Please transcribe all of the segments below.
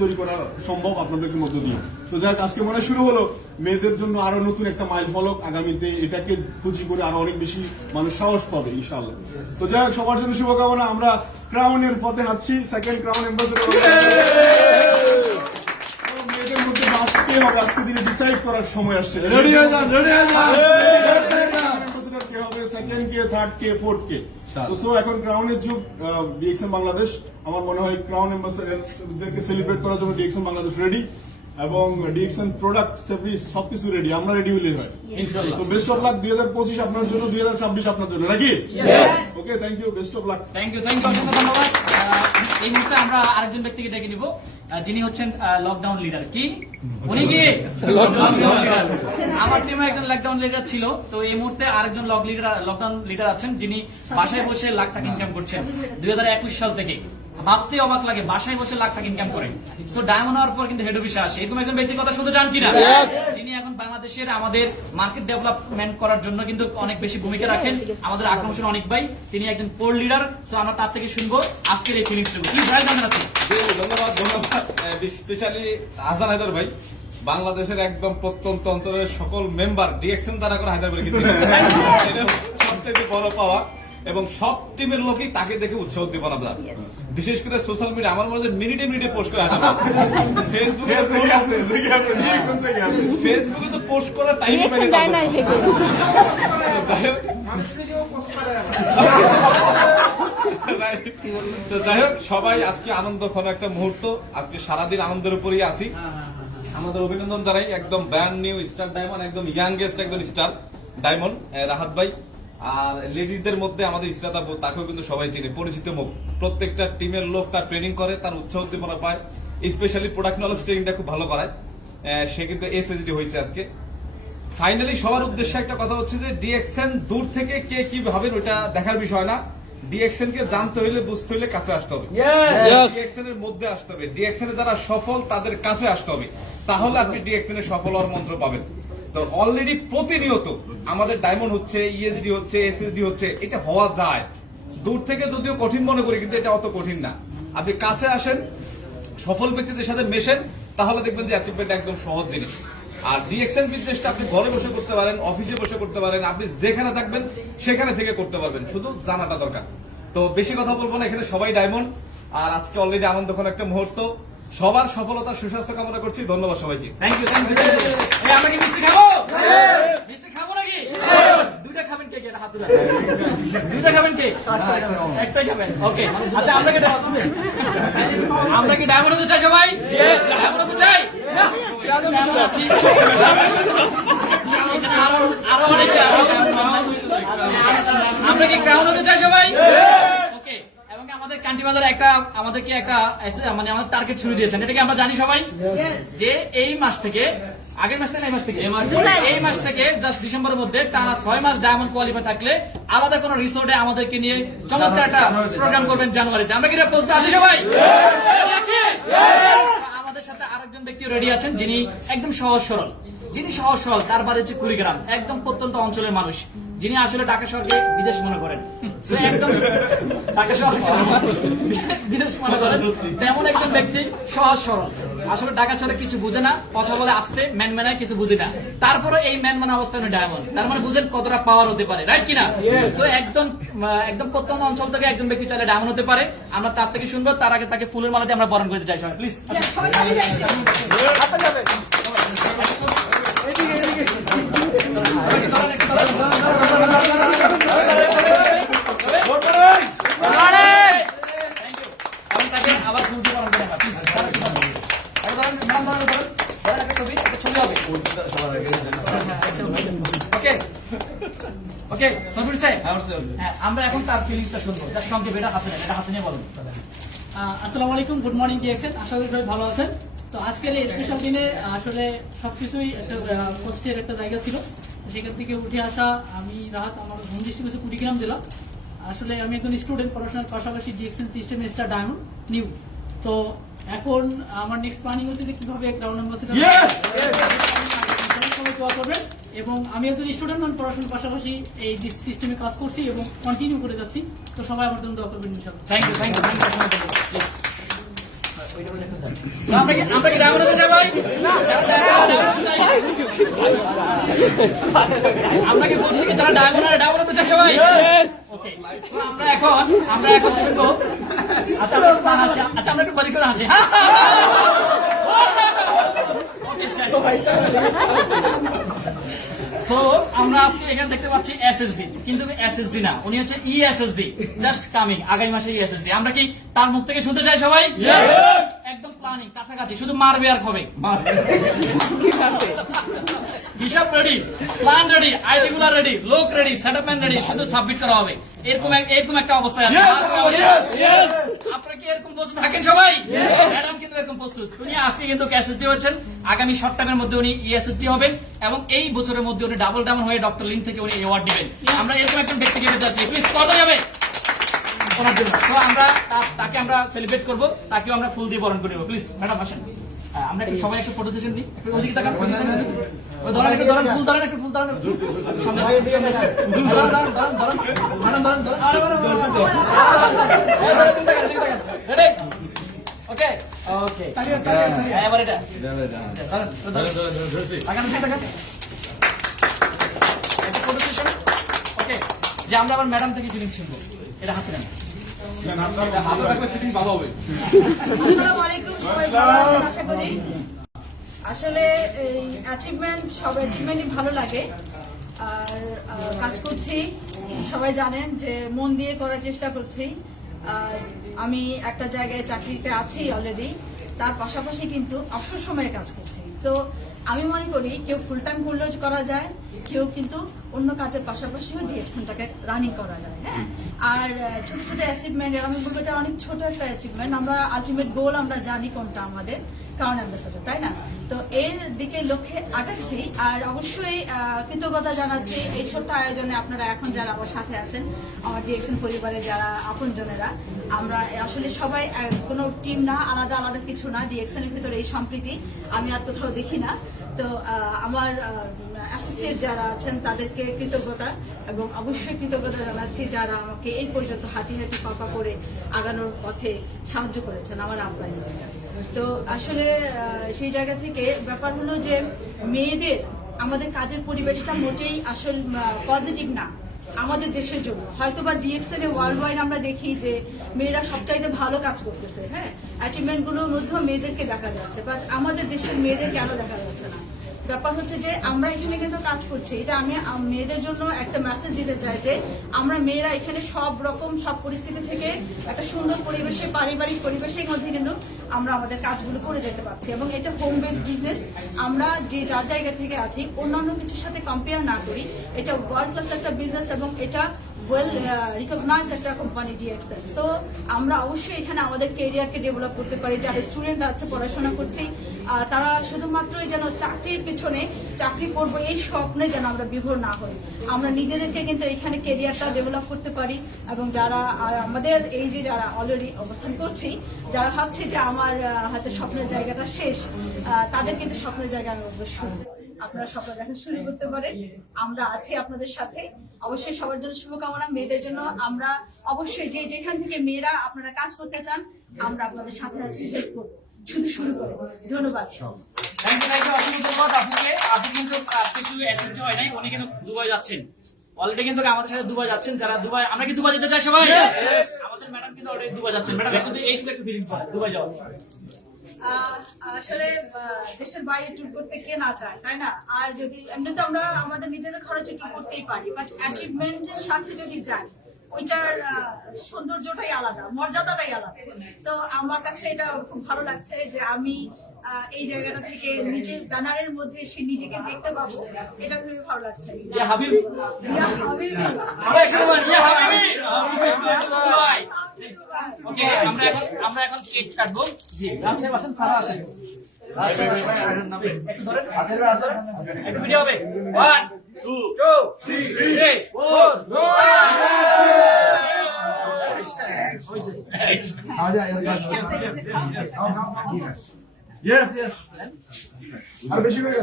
তৈরি করা সম্ভব আপনাদের মধ্য দিয়ে। তো যাই হোক, আজকে মনে শুরু হলো মেয়েদের জন্য আরো নতুন একটা মাইল ফলক, আগামীতে এটাকে পুঁজি করে আরো অনেক বেশি মানুষ সাহস পাবে ইনশাআল্লাহ। তো যাই হোক, সবার জন্য শুভকামনা। আমরা ক্রাউনের পথে হাঁটছি, সেকেন্ড ক্রাউন অ্যাম্বাসেডর মেয়েদের মধ্যে ফার্স্ট কে হবে আজকে দিনে ডিসাইড করার সময় আসছে। রেডি হয়ে যান, রেডি হয়ে যান। অ্যাম্বাসেডর কে হবে, সেকেন্ড কে, থার্ড কে, ফোর্থ কে। তো এখন ক্রাউনের যুগ। ডিএক্সএন বাংলাদেশ, আমার মনে হয় ক্রাউন অ্যাম্বাসেডরদেরকে সেলিব্রেট করার জন্য ডিএক্সএন বাংলাদেশ রেডি, এবং ডিএক্সএন প্রোডাক্ট সবকিছু রেডি। আমরা রেডি হলেই হয় ইনশাআল্লাহ। তো বেস্ট অফ লাক 2025 আপনার জন্য, 2026 আপনার জন্য, নাকি? Okay, thank you, best of luck. Thank you, অসংখ্য ধন্যবাদ। এই মুহূর্তে আমরা আরেকজন ব্যক্তিকে ডেকে নিব, যিনি হচ্ছেন লকডাউন লিডার। কি উনি কি আমার টিমে একজন লকডাউন লিডার ছিল, তো এই মুহূর্তে আরেকজন লকডাউন লিডার আছেন, যিনি বাসায় বসে লাখ টাকা ইনকাম করছেন 2021 সাল থেকে। ভাবতে অবাক লাগে, বাসায় বসে লাখ টাকা ইনকাম করেন। সো ডায়মন্ড হওয়ার পর কিন্তু হেড অফিসে আসে। এরকম একজন ব্যক্তির কথা শুনতে চান কিনা? যিনি এখন বাংলাদেশের আমাদের মার্কেট ডেভেলপমেন্ট করার জন্য কিন্তু অনেক বেশি ভূমিকা রাখেন, আমাদের আক্রমণ অনেক ভাই। তিনি একজন কোর লিডার। সো আমরা তার থেকে শুনবো আজকের এই ফিলিংস। কি ভাই জানেন আপনি? ধন্যবাদ, ধন্যবাদ। স্পেশালি আহসান হায়দার ভাই, বাংলাদেশের একদম প্রত্যন্ত অঞ্চলের সকল মেম্বার ডিএক্সএন দ্বারা করে হায়দার ভাই সবথেকে বড় পাওয়া, এবং সব টিমের লোকই তাকে দেখে উৎসাহ উদ্দীপনা দেয়। বিশেষ করে সোশ্যাল মিডিয়া আমার মনে হয় মিনিটে পোস্ট করে ফেসবুকে তো পোস্ট করার টাইম পাইনি। তো যাই হোক, সবাই আজকে আনন্দঘন একটা মুহূর্ত। আজকে সারাদিন আনন্দের উপরই আছি। আমাদের অভিনন্দন জানাই একদম ব্র্যান্ড নিউ স্টার ডায়মন্ড, একদম ইয়াংগেস্ট একজন স্টার ডায়মন্ড রাহাত ভাই। আর লেডিজদের মধ্যে আমাদের ইসরাত আপু, তাকেও কিন্তু সবাই চিনে, পরিচিত মুখ। প্রত্যেকটা টিমের লোক তার ট্রেনিং করে, তার উৎসাহ উদ্দীপনা পায়, স্পেশালি প্রোডাক্ট নলেজ ট্রেনিংটা খুব ভালো করায়। সে কিন্তু এসএসডি হয়েছে আজকে। ফাইনালি সবার উদ্দেশ্যে একটা কথা হচ্ছে যে ডিএক্সএন দূর থেকে কে কি ভাবেন ওইটা দেখার বিষয় না। ডিএক্সএন কে জানতে হইলে, বুঝতে হইলে কাছে আসতে হবে, ডিএক্সএন এর মধ্যে আসতে হবে। ডিএক্সএন এ যারা সফল তাদের কাছে আসতে হবে, তাহলে আপনি ডিএক্সএন এর সফল হওয়ার মন্ত্র পাবেন। তো অলরেডি প্রতিনিয়ত আমাদের ডায়মন্ড হচ্ছে, ইএসডি হচ্ছে, এসএসডি হচ্ছে, এটা হওয়া যায়। দূর থেকে যদিও কঠিন মনে করি, কিন্তু এটা অত কঠিন না। আপনি কাছে আসেন, সফল ব্যক্তিদের সাথে মেশেন, তাহলে দেখবেন যে অ্যাচিভমেন্ট একদম সহজ জিনিস। আর ডিএক্সএন বিজনেসটা আপনি ঘরে বসে করতে পারেন, অফিসে বসে করতে পারেন, আপনি যেখানে থাকবেন সেখানে থেকে করতে পারবেন, শুধু জানাটা দরকার। তো বেশি কথা বলবো না, এখানে সবাই ডায়মন্ড। আর আজকে অলরেডি আনন্দঘন একটা মুহূর্ত। সবার সফলতার সুস্বাস্থ্য কামনা করছি। ধন্যবাদ সবাইকে। Thank you, thank you. আমরা কি মিষ্টি খাবো? মিষ্টি খাবো নাকি? দুইটা খাবেন কে? হাত তুলে। দুইটা খাবেন কে? একটাই খাবেন। ওকে, আচ্ছা আমরা কি ডায়মন্ড হতে চাই সবাই? ডায়মন্ড হতে চাই। আরো অনেক আমরা কি ক্রাউন হতে চাই সবাই? ওকে, এবং আমাদের কান্টি বাজারে আমাদেরকে একটা মানে আমাদের টার্গেট ছুড়ে দিয়েছেন, এটা কি আমরা জানি সবাই? যে এই মাস থেকে, আগের মাস থেকে, এই মাস থেকে জাস্ট ডিসেম্বরের মধ্যে টানা 6 মাস ডায়মন্ড কোয়ালিফাই থাকলে আলাদা কোন রিসোর্টে আমাদেরকে নিয়ে চমৎকার একটা প্রোগ্রাম করবেন জানুয়ারিতে। আমরা কি এটা প্রস্তুত আছি সবাই? আমাদের সাথে আরেকজন ব্যক্তি রেডি আছেন, যিনি একদম সহজ সরল, তার বাড়ি হচ্ছে কুড়িগ্রাম, একদম প্রত্যন্ত অঞ্চলের মানুষ, যিনি আসলে ঢাকা শহরকে বিদেশ মনে করেন। একদম ঢাকা শহরকে বিদেশ মনে করেন, তেমন একজন ব্যক্তি, সহজ সরল। আসলে ঢাকা শহরে কিছু বুঝে না, কথা বলে আসতে ম্যানম্যানায় কিছু বুঝে না, তারপরে এই ম্যানম্যান অবস্থায় ডায়মন্ড। তার মানে বুঝেন কতটা পাওয়ার হতে পারে, রাইট কিনা? একদম প্রত্যন্ত অঞ্চল থেকে একজন ব্যক্তি চাইলে ডায়মন্ড হতে পারে। আমরা তার থেকে শুনবো, তার আগে তাকে ফুলের মালা দিয়ে আমরা বরণ করতে চাই। সবাই প্লিজ আবার ছবি হবে। ওকে, সফির সাহেব, আমরা এখন তার ফিলিংসটা শুনবো, তার সঙ্গে এটা হাতে নিয়ে বলুন। আসসালামু আলাইকুম, গুড মর্নিং ডিএক্সএন, আশা করি সবাই ভালো আছেন। তো আজকের এই স্পেশাল দিনে আসলে সবকিছুই একটা কষ্টের একটা জায়গা ছিল, সেখান থেকে উঠে আসা। আমি রাহাত, আমার হোম ডিস্ট্রিক্ট হচ্ছে কুড়িগ্রাম জেলা। আসলে আমি একজন স্টুডেন্ট, পড়াশোনার পাশাপাশি DXN system star diamond new. তো এখন আমার নেক্সট প্ল্যানিং হচ্ছে যে কিভাবে ক্রাউন অ্যাম্বাসেডর করবেন। এবং আমি একজন স্টুডেন্ট, আমি পড়াশোনার পাশাপাশি এই সিস্টেমে কাজ করছি এবং কন্টিনিউ করে যাচ্ছি। তো সবাই আমার জন্য দোয়া করবেন ইনশাআল্লাহ। Thank you, thank you, thank you. তো আমরা কি ডায়মন্ড হতে চাই ভাই? না, যারা diamond চাই। আমরা কি বলছি কি যারা ডায়মন্ড হতে চাই সবাই? ওকে, তো আমরা এখন শুনবো। আচ্ছা আমরা একটু বাজি করে হাসি। ওকে, শেষ। সো আমরা আজকে এখানে দেখতে পাচ্ছি এসএসডি, কিন্তু এসএসডি না, উনি হচ্ছে ইএসএসডি, জাস্ট কামিং, আগামী মাসে ইএসএসডি। আমরা কি তার মুখ থেকে শুনতে চাই সবাই? একদম প্ল্যানিং কাছাকাছি, শুধু মারবে আর খাবে। হিসাব রেডি, প্ল্যান রেডি, আইডি গুলো রেডি, লোক রেডি, সেটআপমেন্ট রেডি, শুধু সাবমিট করা হবে। এরকম একটা অবস্থায় আছে। আপনারা কি এরকম প্রস্তুত থাকেন সবাই? ম্যাডাম কিন্তু এরকম প্রস্তুত। উনি আজকে কিন্তু এসএসডি হচ্ছেন, আগামী শর্ট টাইমের মধ্যে উনি ইএসএসডি হবেন এবং এই বছরের মধ্যে উনি ডাবল ডায়মন্ড হয়ে ডক্টর লিন থেকে উনি অ্যাওয়ার্ড দিবেন। আমরা এরকম একজন ব্যক্তিকে পেতে যাচ্ছি, প্লিজ কত যাবে ওনার জন্য। তো আমরা তাকে আমরা সেলিব্রেট করব, তাকেও আমরা ফুল দিয়ে বরণ করে নেব। প্লিজ ম্যাডাম আসেন, আমরা একটু সবাই একটু ফটো সেশন নিই। একটু ওদিকে তাকান, ধরেন একটু ধরেন, ফুল ধরেন, একটু ফুল ধরেন, সামনে ধরেন। ওকে ওকে, এবার এটা ফটো সেশন। ওকে, যে আমরা আবার ম্যাডাম থেকে ফিলিংস শুনবো। এটা হাতে নেন, হাতে থাকলে ফিটিং ভালো হবে। আসসালামু আলাইকুম, সবাই ভালো আছেন আশা করি। আসলে এই অ্যাচিভমেন্ট, সব অ্যাচিভমেন্টই ভালো লাগে। আর কাজ করছি, সবাই জানেন যে মন দিয়ে করার চেষ্টা করছি। আর আমি একটা জায়গায় চাকরিতে আছি অলরেডি, তার পাশাপাশি কিন্তু অবসর সময়ে কাজ করছি। তো আমি মনে করি কেউ ফুল টাইম করলেও করা যায়, কেউ কিন্তু অন্য কাজের পাশাপাশিও ডিএক্সএনটাকে রানিং করা যায়। হ্যাঁ, আর ছোট ছোট অ্যাচিভমেন্ট, আমি বলবো এটা অনেক ছোট একটা অ্যাচিভমেন্ট। আমরা আলটিমেট গোল আমরা জানি কোনটা আমাদের, কারণ অ্যাম্বাসেডর, তাই না? তো এর দিকে লক্ষ্যে আগাচ্ছি। আর অবশ্যই কৃতজ্ঞতা জানাচ্ছি এই ছোট্ট আয়োজনে আপনারা এখন যারা আমার সাথে আছেন, আমার ডিএক্সএন পরিবারের যারা আপনজনেরা। আমরা আসলে সবাই কোনো টিম না, আলাদা আলাদা কিছু না। ডিএক্সএনের ভিতরে এই সম্প্রীতি আমি আর কোথাও দেখি না। তো আমার অ্যাসোসিয়েট যারা আছেন তাদেরকে কৃতজ্ঞতা, এবং অবশ্যই কৃতজ্ঞতা জানাচ্ছি যারা আমাকে এই পর্যন্ত হাঁটি হাঁটি পাপা করে আগানোর পথে সাহায্য করেছেন আমার আপলাইন। তো আসলে সেই জায়গা থেকে ব্যাপার হলো যে মেয়েদের আমাদের কাজের পরিবেশটা মোটেই আসল পজিটিভ না আমাদের দেশের জন্য। হয়তোবা ডিএক্সএন এ ওয়ার্ল্ড ওয়াইড আমরা দেখি যে মেয়েরা সবচাইতে ভালো কাজ করতেছে, হ্যাঁ, অ্যাচিভমেন্ট গুলোর মধ্যেও মেয়েদেরকে দেখা যাচ্ছে, বাট আমাদের দেশের মেয়েদের কেন দেখা যাচ্ছে না? ব্যাপার হচ্ছে যে আমরা এখানে কিন্তু কাজ করছি, এটা আমি মেয়েদের জন্য একটা মেসেজ দিতে চাই যে আমরা মেয়েরা এখানে সব রকম সব পরিস্থিতি থেকে একটা সুন্দর পরিবেশে, পারিবারিক পরিবেশের মধ্যে কিন্তু আমরা আমাদের কাজগুলো করে যেতে পারছি। এবং এটা হোম বেসড বিজনেস, আমরা যে যার জায়গা থেকে আছি অন্যান্য কিছুর সাথে কম্পেয়ার না করি, এটা ওয়ার্ল্ড ক্লাস একটা বিজনেস এবং এটা ওয়েল রিকগনাইজ একটা কোম্পানি ডিএক্সএল। সো আমরা অবশ্যই এখানে আমাদের ক্যারিয়ারকে ডেভেলপ করতে পারি। যারা স্টুডেন্ট আছে, পড়াশোনা করছি, তারা শুধুমাত্রই যেন চাকরির পিছনে চাকরি করবো এই স্বপ্নে যেন আমরা বিভোর না হই। আমরা নিজেদেরকে কিন্তু এখানে ক্যারিয়ারটা ডেভেলপ করতে পারি। এবং যারা আমাদের এই যে যারা অলরেডি অবস্থান করছি, যারা ভাবছে যে আমার হাতে স্বপ্নের জায়গাটা শেষ, তাদের কিন্তু স্বপ্নের জায়গা শুরু। আপনারা স্বপ্ন দেখা শুরু করতে পারেন, আমরা আছি আপনাদের সাথে। অবশ্যই সবার জন্য শুভকামনা। মেয়েদের জন্য আমরা অবশ্যই যে যেখান থেকে মেয়েরা আপনারা কাজ করতে চান, আমরা আপনাদের সাথে আছি, হেল্প করবো। শুধু শুরু করে ধন্যবাদ। থ্যাংক ইউ, অসংখ্য ধন্যবাদ আপনাকে। আপনি কিন্তু শুধু অ্যাসিস্ট হয় নাই, উনি কিন্তু দুবাই যাচ্ছেন অলরেডি, কিন্তু আমাদের সাথে দুবাই যাচ্ছেন। যারা দুবাই, আমরা কি দুবাই যেতে চাই সবাই? আমাদের ম্যাডাম কিন্তু অলরেডি দুবাই যাচ্ছেন। ম্যাডাম কিন্তু এইটুকু একটু ফিলিংস বলেন দুবাই যাওয়া। আসলে দেশের বাইরে ট্যুর করতে কে না চায়, তাই না? আর যদি এমনিতে আমরা আমাদের নিজেদের খরচে ট্যুর করতেই পারি, বাট অ্যাচিভমেন্টের সাথে যদি যাই, ওইটার সৌন্দর্যটাই আলাদা, মর্যাদাটাই আলাদা। তো আমার কাছে এটা খুব ভালো লাগছে যে আমি এই জায়গাটা থেকে নিজের ব্যানারের মধ্যে সে নিজেকে দেখতে পাবো, এটা খুবই ভালো লাগছে। আমরা এখন কেক কাটবো। জি, গাছে বাসেন, সারা আসেন, একটু ভিডিও হবে। 1 2 3 4 Yes, yes. আর বেশি করে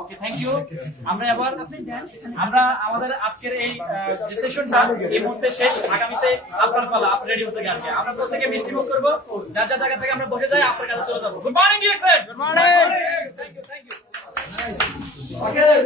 ওকে, থ্যাংক ইউ। আমরা আমাদের আজকের এই যে সেশনটা এই মুহূর্তে শেষ। আগামীতে আপনার পালা, আপনি রেডি হতে গেছে। আমরা প্রত্যেকে মিষ্টি মুখ করবো, যার যার জায়গা থেকে আমরা বসে যাই, আপনার কাছে চলে যাবো। Good morning dear sir. Good morning.